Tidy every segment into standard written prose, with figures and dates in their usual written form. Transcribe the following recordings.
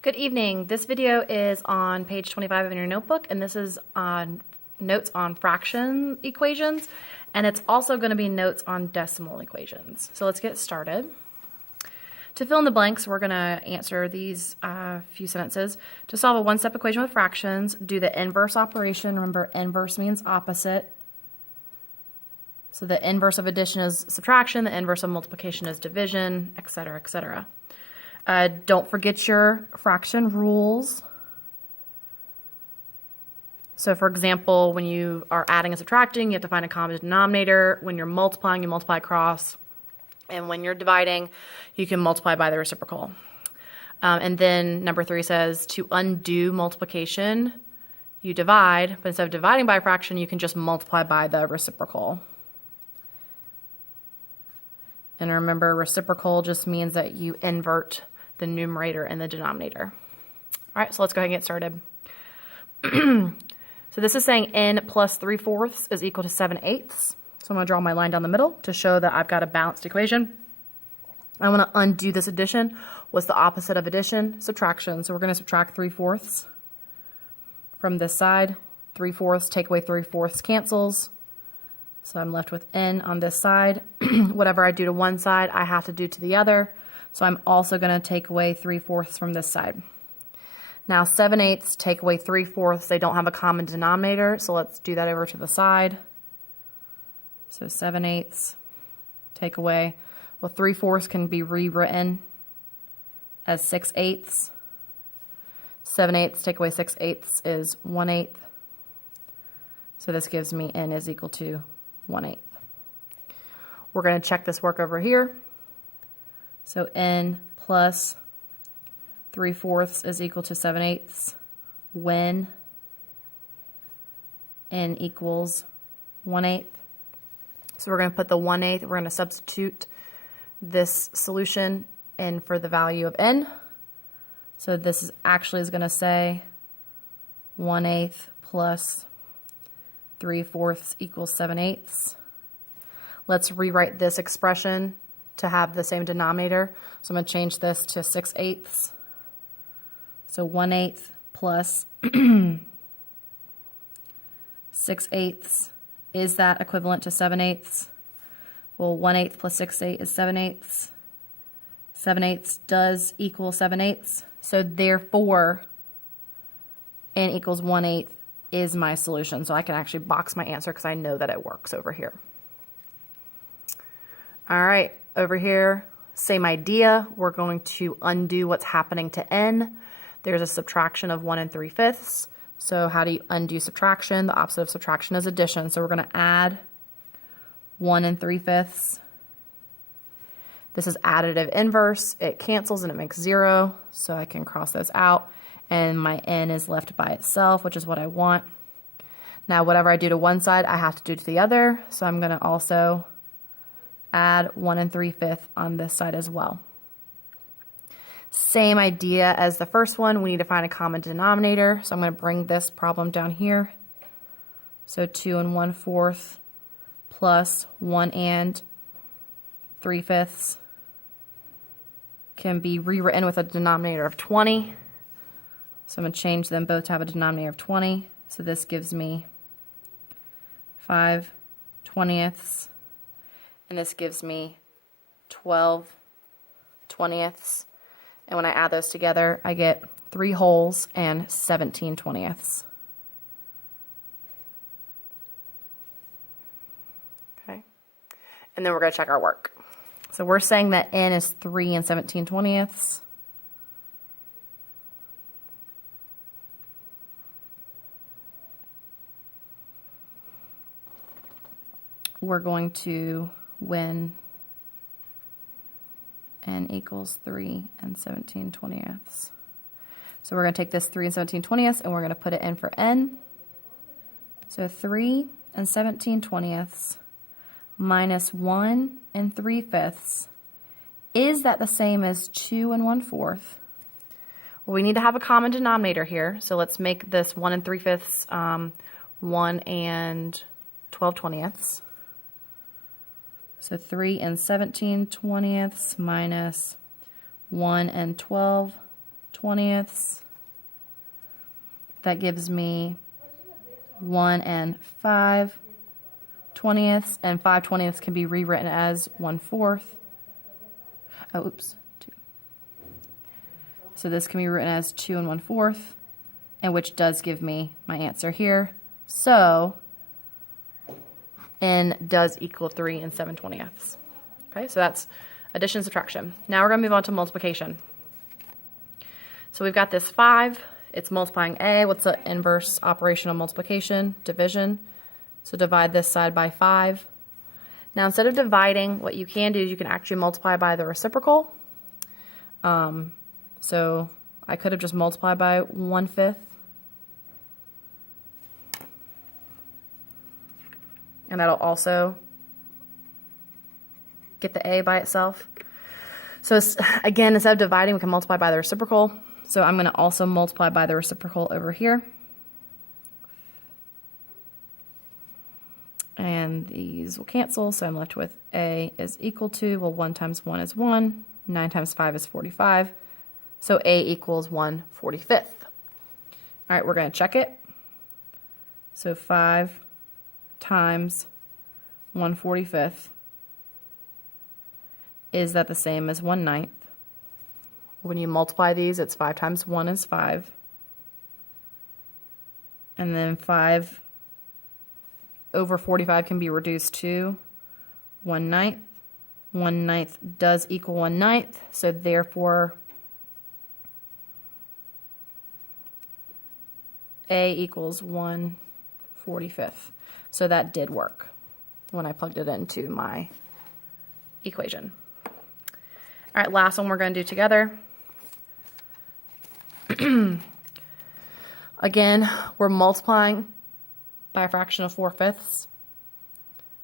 Good evening. This video is on page 25 of your notebook, and this is on notes on fraction equations, and it's also going to be notes on decimal equations. So let's get started. To fill in the blanks, we're going to answer these few sentences. To solve a one-step equation with fractions, do the inverse operation. Remember, inverse means opposite. So the inverse of addition is subtraction, the inverse of multiplication is division, etc., etc. Don't forget your fraction rules. So for example, when you are adding and subtracting, you have to find a common denominator. When you're multiplying, you multiply across. And when you're dividing, you can multiply by the reciprocal. And then number 3 says to undo multiplication, you divide, but instead of dividing by a fraction, you can just multiply by the reciprocal. And remember, reciprocal just means that you invert the numerator and the denominator. All right, so let's go ahead and get started. So this is saying n plus 3/4 is equal to 7/8. So I'm going to draw my line down the middle to show that I've got a balanced equation. I want to undo this addition. What's the opposite of addition? Subtraction. So we're going to subtract 3/4 from this side. 3/4, take away 3/4 cancels. So I'm left with n on this side. Whatever I do to one side, I have to do to the other. So I'm also going to take away 3/4 from this side. Now 7/8 take away 3/4. They don't have a common denominator, so let's do that over to the side. So 7/8 take away, well, 3/4 can be rewritten as 6/8. 7/8 take away 6/8 is 1/8. So this gives me n is equal to 1/8. We're going to check this work over here. So n plus 3/4 is equal to 7/8 when n equals 1/8. So we're going to put the 1/8, we're going to substitute this solution in for the value of n. So this is actually going to say 1/8 plus 3/4 equals 7/8. Let's rewrite this expression to have the same denominator. So I'm going to change this to 6/8. So 1/8 plus 6/8. Is that equivalent to 7/8? Well, 1/8 plus 6/8 is 7/8. 7/8 does equal 7/8. So therefore, n equals 1/8 is my solution. So I can actually box my answer because I know that it works over here. All right, over here, same idea. We're going to undo what's happening to n. There's a subtraction of 1 3/5. So how do you undo subtraction? The opposite of subtraction is addition. So we're going to add 1 3/5. This is additive inverse. It cancels and it makes 0. So I can cross those out. And my n is left by itself, which is what I want. Now, whatever I do to one side, I have to do to the other. So I'm going to also add 1 3/5 on this side as well. Same idea as the first one. We need to find a common denominator. So I'm going to bring this problem down here. So 2 1/4 plus 1 3/5 can be rewritten with a denominator of 20. So I'm going to change them both to have a denominator of 20. So this gives me 5/20. And this gives me 12/20. And when I add those together, I get 3 wholes and 17/20. Okay. And then we're going to check our work. So we're saying that n is 3 17/20. We're going to when n equals 3 17/20. So we're going to take this 3 17/20 and we're going to put it in for n. So 3 17/20 minus 1 3/5. Is that the same as 2 1/4? Well, we need to have a common denominator here. So let's make this 1 3/5 1 12/20. So 3 17/20 minus 1 12 20ths. That gives me 1 and 5 20ths, and 5 20ths can be rewritten as 1/4. Oh, oops, 2. So this can be written as 2 and 1/4, and which does give me my answer here. So n does equal 3 and 7 20ths. Okay, so that's addition, subtraction. Now we're going to move on to multiplication. So we've got this 5. It's multiplying a. What's the inverse operation of multiplication? Division. So divide this side by 5. Now instead of dividing, what you can do is you can actually multiply by the reciprocal. So I could have just multiplied by 1/5. And that'll also get the a by itself. So again, instead of dividing, we can multiply by the reciprocal. So I'm going to also multiply by the reciprocal over here. And these will cancel, so I'm left with a is equal to, well, 1 times 1 is 1, 9 times 5 is 45, so a equals 1/45. All right, we're going to check it. So 5 times 1/45, is that the same as 1/9? When you multiply these, it's 5 times 1 is 5. And then 5 over 45 can be reduced to 1/9. 1/9 does equal 1/9, so therefore a equals 1/45. So that did work when I plugged it into my equation. All right, last one we're going to do together. Again, we're multiplying by a fraction of 4/5.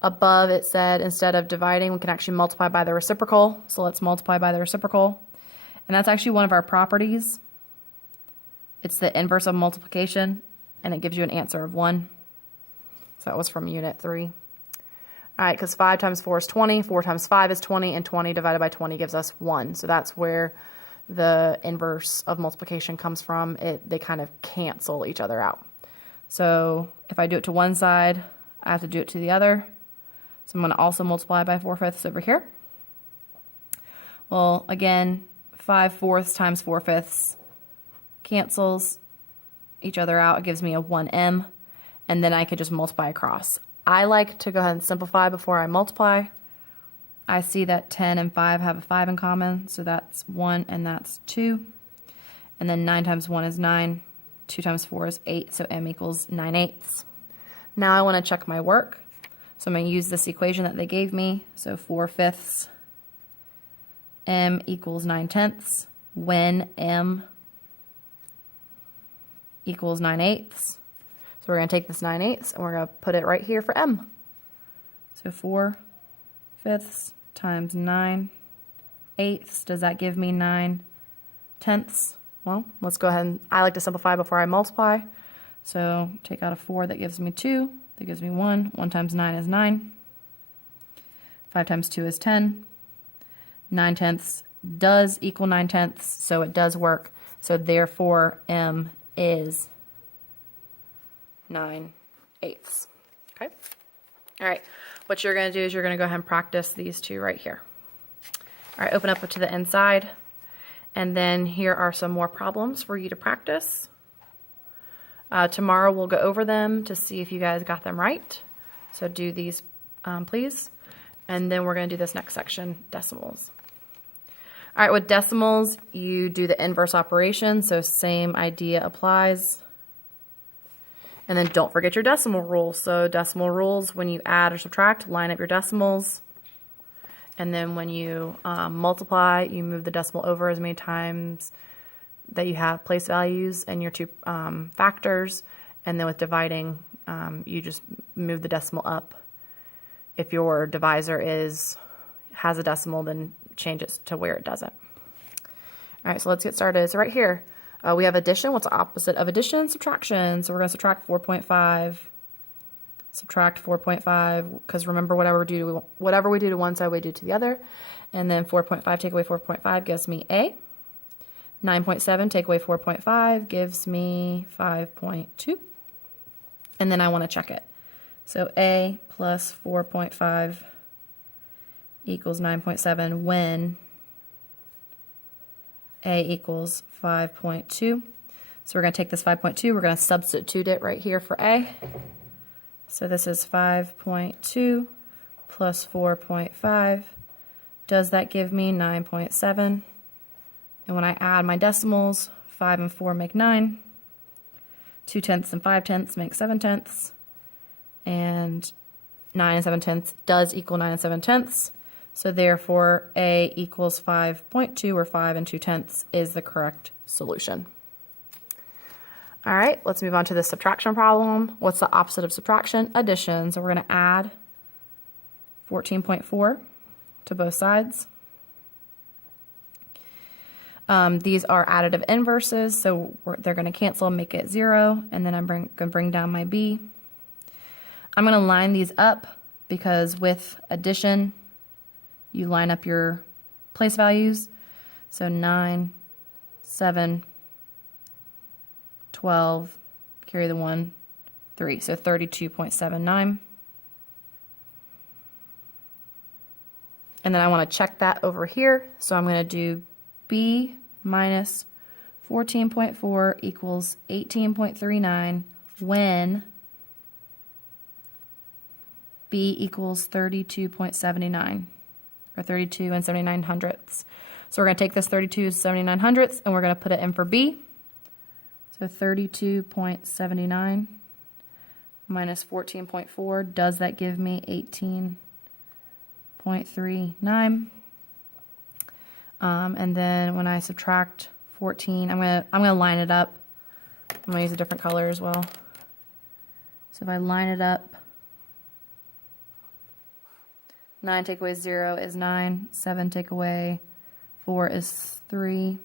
Above it said instead of dividing, we can actually multiply by the reciprocal. So let's multiply by the reciprocal. And that's actually one of our properties. It's the inverse of multiplication, and it gives you an answer of 1. So that was from Unit 3. All right, because 5 times 4 is 20, 4 times 5 is 20, and 20 divided by 20 gives us 1. So that's where the inverse of multiplication comes from. They kind of cancel each other out. So if I do it to one side, I have to do it to the other. So I'm going to also multiply by 4/5 over here. Well, again, 5/4 times 4/5 cancels each other out. It gives me a 1m, and then I could just multiply across. I like to go ahead and simplify before I multiply. I see that 10 and 5 have a 5 in common, so that's 1 and that's 2. And then 9 times 1 is 9. 2 times 4 is 8, so m equals 9/8. Now I want to check my work. So I'm going to use this equation that they gave me. So 4/5 m equals 9/10 when m equals 9/8. So we're going to take this 9/8 and we're going to put it right here for m. So 4/5 times 9/8, does that give me 9/10? Well, let's go ahead and, I like to simplify before I multiply. So take out a 4, that gives me 2, that gives me 1. 1 times 9 is 9. 5 times 2 is 10. 9/10 does equal 9/10, so it does work. So therefore, m is 9/8. Okay? All right, what you're going to do is you're going to go ahead and practice these two right here. All right, open up to the inside. And then here are some more problems for you to practice. Tomorrow we'll go over them to see if you guys got them right. So do these, please. And then we're going to do this next section, decimals. All right, with decimals, you do the inverse operation. So same idea applies. And then don't forget your decimal rules. So decimal rules, when you add or subtract, line up your decimals. And then when you multiply, you move the decimal over as many times that you have place values and your two factors. And then with dividing, you just move the decimal up. If your divisor has a decimal, then change it to where it doesn't. All right, so let's get started. So right here, we have addition. What's the opposite of addition? Subtraction. So we're going to subtract 4.5. Subtract 4.5, because remember, whatever we do to one side, we do to the other. And then 4.5, take away 4.5 gives me a. 9.7 take away 4.5 gives me 5.2. And then I want to check it. So A plus 4.5 equals 9.7 when A equals 5.2. So we're going to take this 5.2, we're going to substitute it right here for A. So this is 5.2 plus 4.5. Does that give me 9.7? And when I add my decimals, 5 and 4 make 9. 2 tenths and 5 tenths make 7 tenths. And 9 and 7 tenths does equal 9 and 7 tenths. So therefore, A equals 5.2, or 5 and 2 tenths is the correct solution. All right, let's move on to the subtraction problem. What's the opposite of subtraction? Addition. So we're going to add 14.4 to both sides. These are additive inverses, so they're going to cancel and make it 0, and then I'm going to bring down my B. I'm going to line these up because with addition, you line up your place values. So 9, 7, 12, carry the 1, 3, so 32.79. And then I want to check that over here, so I'm going to do B minus 14.4 equals 18.39 when B equals 32.79, or 32 and 79 hundredths. So we're going to take this 32 and 79 hundredths and we're going to put it in for B. So 32.79 minus 14.4, does that give me 18.39? And then when I subtract 14, I'm gonna line it up. I'm gonna use a different color as well. So if I line it up, 9 take away 0 is 9, 7 take away 4 is 3,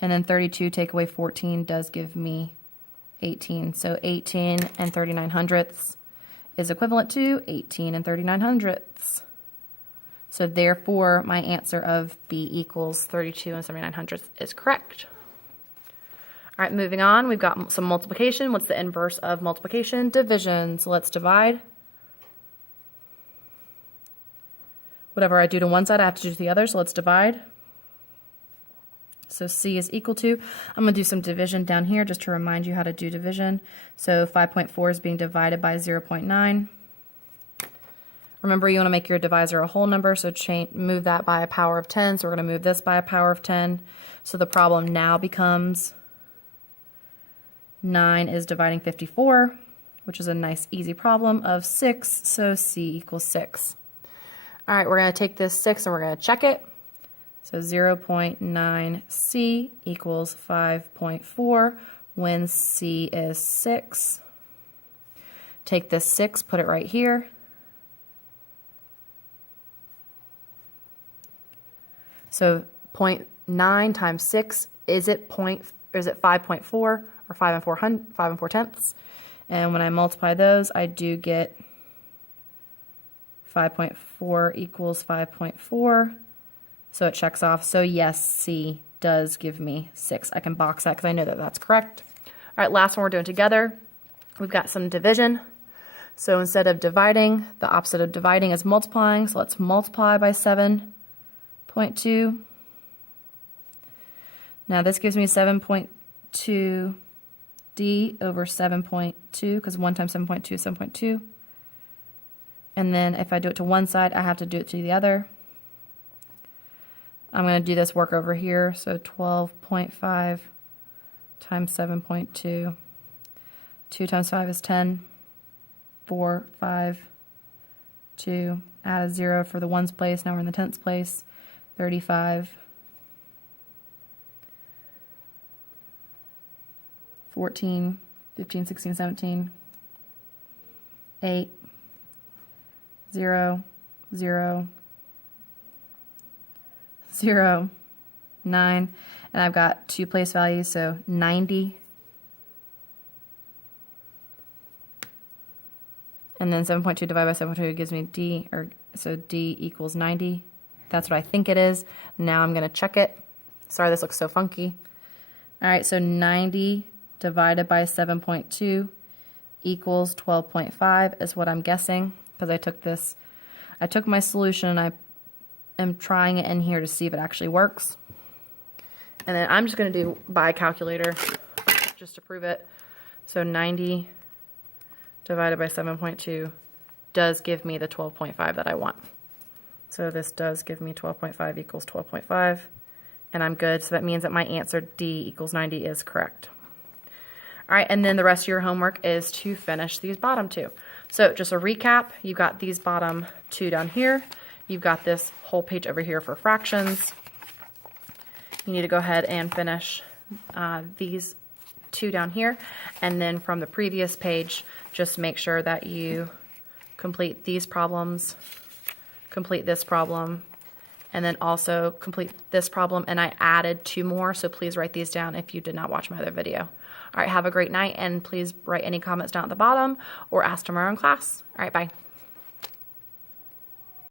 and then 32 take away 14 does give me 18. So 18 and 39 hundredths is equivalent to 18 and 39 hundredths. So therefore, my answer of B equals 32 and 79 hundredths is correct. All right, moving on, we've got some multiplication. What's the inverse of multiplication? Division. So let's divide. Whatever I do to one side, I have to do to the other, so let's divide. So C is equal to, I'm going to do some division down here just to remind you how to do division. So 5.4 is being divided by 0.9. Remember, you want to make your divisor a whole number, so move that by a power of 10. So we're going to move this by a power of 10. So the problem now becomes 9 is dividing 54, which is a nice easy problem of 6, so C equals 6. All right, we're going to take this 6 and we're going to check it. So 0.9C equals 5.4 when C is 6. Take this 6, put it right here. So 0.9 times 6, is it 5.4 or 5 and 4 tenths? And when I multiply those, I do get 5.4 equals 5.4. So it checks off. So yes, C does give me 6. I can box that because I know that that's correct. All right, last one we're doing together. We've got some division. So instead of dividing, the opposite of dividing is multiplying. So let's multiply by 7.2. Now this gives me 7.2D over 7.2 because 1 times 7.2 is 7.2. And then if I do it to one side, I have to do it to the other. I'm going to do this work over here. So 12.5 times 7.2. 2 times 5 is 10. 4, 5, 2. Add a 0 for the ones place. Now we're in the tenths place. 35. 14, 15, 16, 17. 8. 0, 0, 0, 9, and I've got 2 place values, so 90, and then 7.2 divided by 7.2 gives me D, so D equals 90. That's what I think it is. Now I'm going to check it. Sorry, this looks so funky. All right, so 90 divided by 7.2 equals 12.5 is what I'm guessing, because I took my solution and I am trying it in here to see if it actually works. And then I'm just going to do by calculator just to prove it. So 90 divided by 7.2 does give me the 12.5 that I want. So this does give me 12.5 equals 12.5, and I'm good. So that means that my answer D equals 90 is correct. All right, and then the rest of your homework is to finish these bottom two. So just a recap, you've got these bottom two down here. You've got this whole page over here for fractions. You need to go ahead and finish these two down here. And then from the previous page, just make sure that you complete these problems, complete this problem, and then also complete this problem. And I added 2 more, so please write these down if you did not watch my other video. All right, have a great night, and please write any comments down at the bottom or ask tomorrow in class. All right, bye.